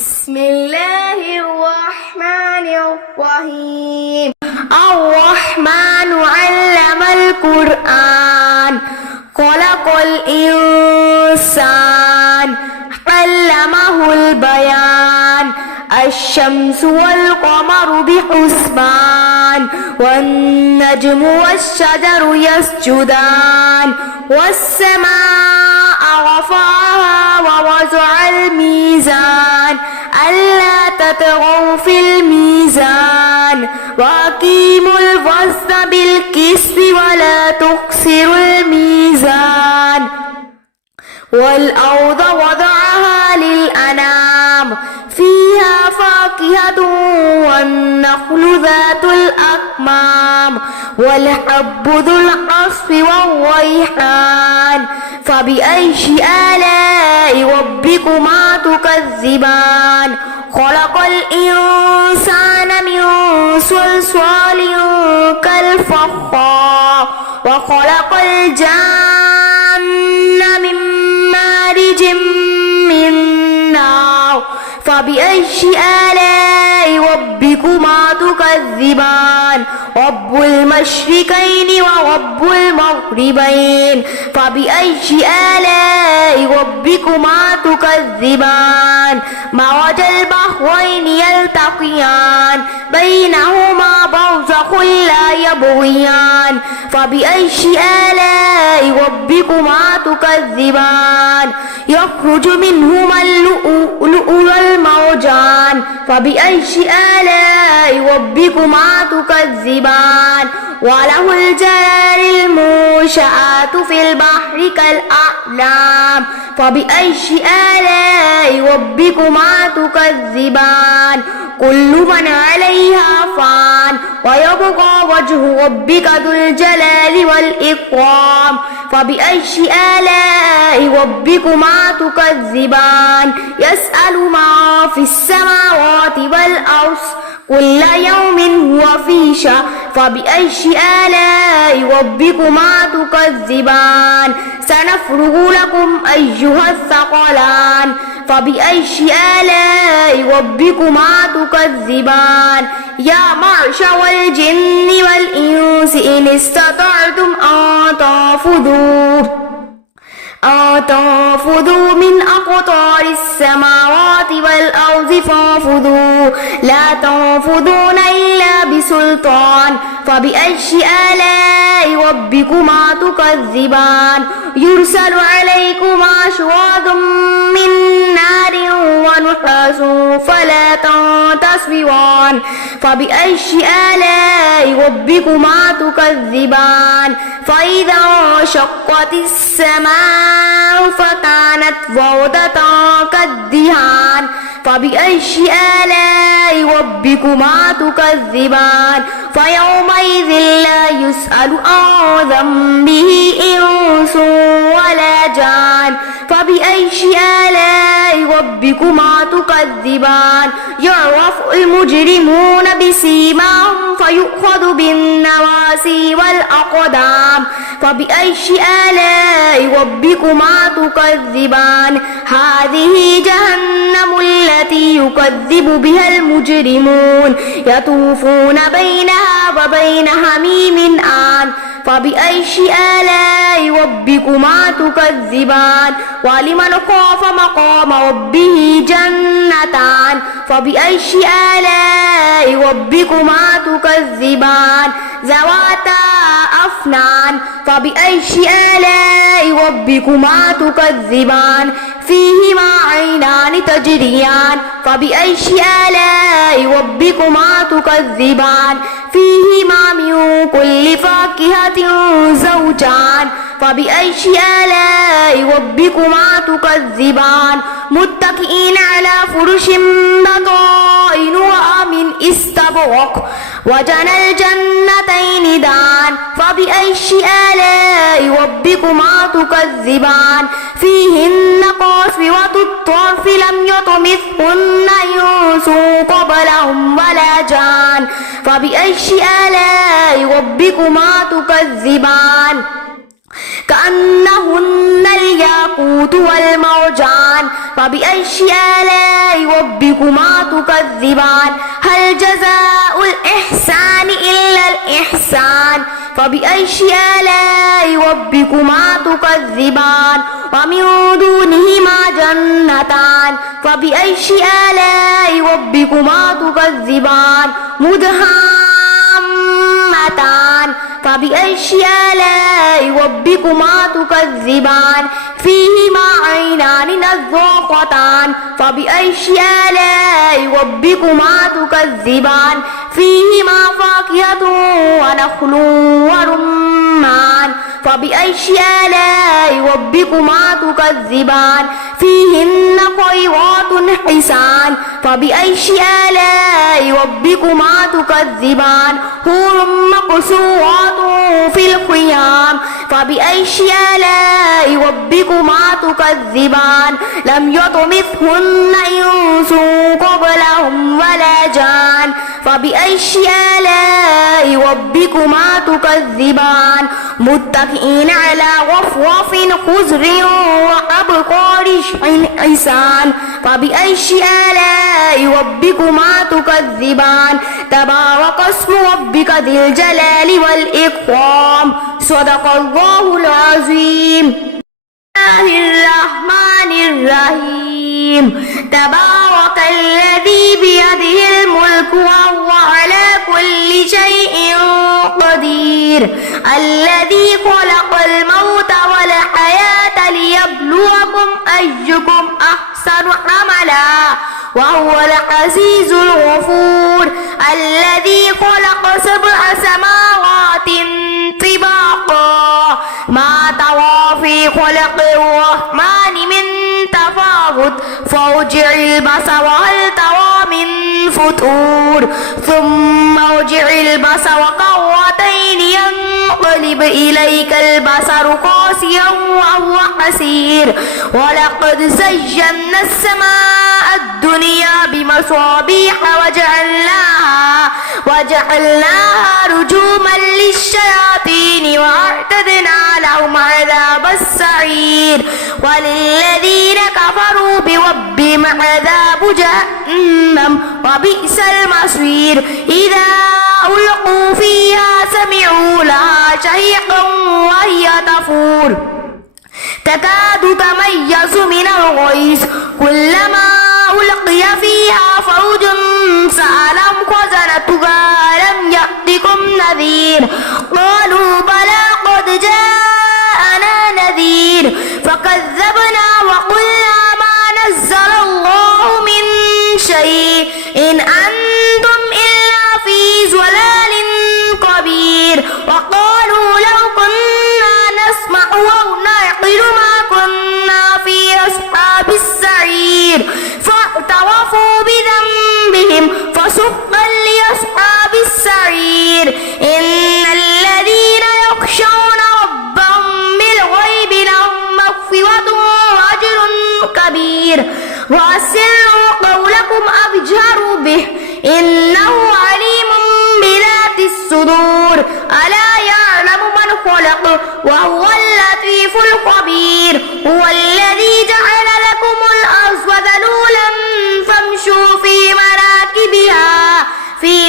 بسم الله الرحمن الرحيم. الرحمن علم القرآن خلق الإنسان علمه البيان الشمس والقمر بحسبان والنجم والشجر يسجدان والسماء رفعها ووضع الميزان ألا تطغوا في الميزان وأقيموا الوزن بالقسط ولا تخسروا الميزان والأرض وضعها للأنام فيها فاكهة والنخل ذات الأكمام والحب ذو العصف والريحان فبأي آلاء ربكما تكذبان خلق الإنسان من صلصال كالفخار وخلق الجن من مارج من نار فبأي آلاء ربكما تكذبان رب المشرقين ورب المغربين فبأي آلاء ربكما تكذبان مرج البحرين يلتقيان بينهما برزخ لا يبغيان فبأي آلاء ربكما تكذبان يخرج منهما اللؤلؤ والمرجان فبأي آلاء ربكما تكذبان وله الجوار المنشآت في البحر كالأعلام فبأي آلاء ربكما تكذبان كل من عليها فان ويبقى وجه ربك ذو الجلال والإكرام فبأي آلاء ربكما تكذبان يسأل ما في السماوات والأرض كل يوم هو في شأن فبأي آلاء ربكما تكذبان سنفرغ لكم أيها الثقلان فبأي آلاء ربكما تكذبان يا معشر الجن والإنس إن استطعتم أن تنفذوا من أقطار السماوات والأرض فانفذوا لا تنفذون إلا بسلطان فبأي آلاء ربكما تكذبان يرسل عليكما شواظ من نار ونحاس فلا تنتصران فبأي آلاء ربكما تكذبان فإذا انشقت السماء فكانت وردة كالدهان فبأي آلاء ربكما تكذبان فيومئذ لا يسأل عن ذنبه إنس ولا جان فبأي آلاء ربكما تكذبان يعرف المجرمون بسيماهم فيؤخذ بالنواسي والأقدام فبأي آلاء ربكما تكذبان هذه جهنم التي يكذب بها المجرمون يطوفون بينها وبين حميم آن فبأي آلاء ربكما تكذبان ولمن خاف مقام ربه جنتان فبأي آلاء ربكما تكذبان ذواتا أفنان فبأي آلاء ربكما تكذبان فيهما عينان تجريان فبأي آلاء ربكما تكذبان فيهما من كل فاكهة زوجان فبأي آلاء ربكما تكذبان متكئين على فرش بطائنها من استبرق وجنى الجنتين دان فبأي آلاء ربكما تكذبان فيهن قاصرات الطرف لم يطمثهن إنس قبلهم ولا جان فبأي آلاء ربكما تكذبان كأنهن الياقوت والمرجان فبأي آلاء ربكما تكذبان هل جزاء الإحسان إلا الإحسان فبأي آلاء ربكما تكذبان ومن دونهما جنتان فبأي آلاء ربكما تكذبان مدهامتان فبأي آلاء ربكما تكذبان فيهما عينان نضاختان فبأي آلاء ربكما تكذبان فيهما فاكهة ونخل ورمان فبأي آلاء ربكما تكذبان فيهن خيرات حسان فبأي آلاء ربكما تكذبان حور مقصورات في الخيام فبأي آلاء ربكما تكذبان لم يطمثهن إنس قبلهم ولا جان فبأي آلاء ربكما تكذبان متكئين على رفرف خضر وأبقار حسان فبأي آلاء ربكما تكذبان تبارك اسم ربك ذي الجلال والإكرام صدق الله العظيم. بسم الله الرحمن الرحيم تبارك الذي بيده الملك وهو على كل شيء قدير الذي خلق الموت والحياة ليبلوكم أيكم أحسن عملا وهو العزيز الغفور الذي خلق 7 سماوات طباقا ما ترى في خلق الرحمن من تفاوت فارجع البصر هل ترى من فطور ثم ارجع البصر كرتين ينقلب إليك البصر خاسئا وهو حسير ولقد زينا السماء الدنيا بمصابيح وجعلناها رجوما للشياطين وأعتدنا لهم عذاب السعير وللذين كفروا بربهم عذاب جهنم وبئس المصير إذا ألقوا فيها سمعوا لها شهيقا وهي تفور تكاد تميز من الغيظ كلما ألقي فيها فوج سألهم خزنتها ألم يأتكم نذير قالوا بلى قد جاءنا نذير فكذبنا وقلنا ما نزل الله من شيء إن أنتم إلا في ضلال كبير وقالوا لو كنا نسمع أو نعقل ما كنا في أصحاب السعير فاعترفوا بذنبهم فسحقا لأصحاب السعير إن الذين يخشون ربهم بالغيب لهم مغفرة وأجر كبير وأسروا قولكم أو اجهروا به إنه عليم بذات الصدور ألا يعلم من خلق وهو اللطيف الخبير هو الذي جعل لكم الأرض ذلولا فامشوا في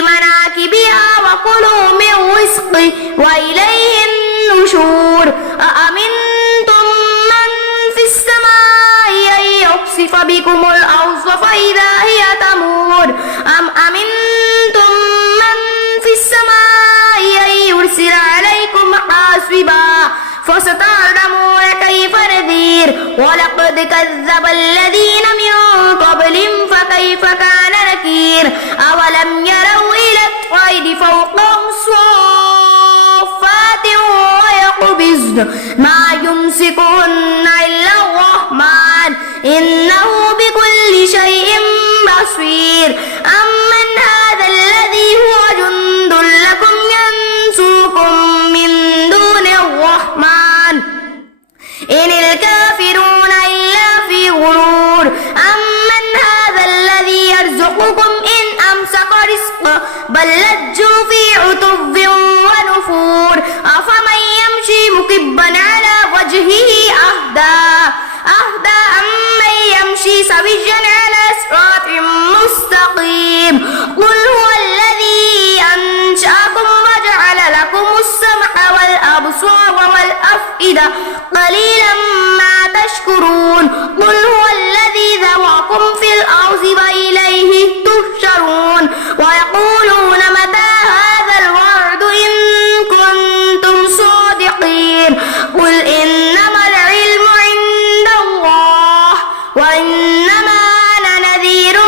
مناكبها وكلوا من رزقه وإليه النشور أأمنتم من في السماء أن يخسف بكم الأرض فإذا هي تمور أم أمنتم من في السماء أن يرسل عليكم حاصبا فستعلمون كيف نذير ولقد كذب الذين من قبلهم فكيف كان نكير أولم يروا إلى الطير فوقهم صافات ويقبضن ما يمسكهن إلا الرحمن إنه بكل شيء بصير أمن هذا الذي هو جند لكم ينصركم من دون الرحمن إن الكافرون إلا في غرور أمن هذا الذي يرزقكم إن أمسك رزقه بل لجوا في عتب ونفور أفمن يمشي مكبا على وجهه أهدى أمن يمشي سويا على صراط مستقيم قل هو الذي أنشأكم وجعل لكم السمع والأبصار والأفئدة قليلا ما تشكرون قل هو الذي ذرأكم في الأرض وإليه تحشرون ويقولون متى هذا الوعد إن كنتم صادقين قل إنما العلم عند الله وإنما أنا نذير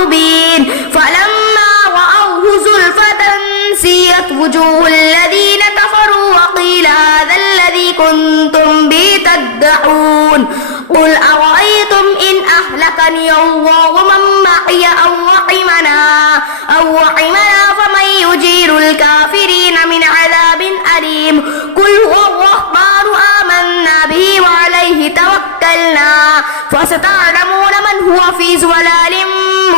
مبين فلما رأوه زلفة سيئت وجوه الذين كفروا وقيل هذا الذي كنتم به تدعون قل أرأيتم إن أهلكني الله ومن معي أو رحمنا فمن يجير الكافرين من عذاب أليم قل هو الرحمن آمنا به وعليه توكلنا فستعلمون من هو في ضلال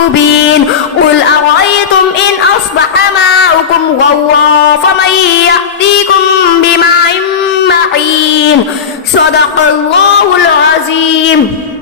مبين قل أرأيتم إن أصبح ماؤكم غورا فمن يأتيكم بماء معين صدق الله العظيم.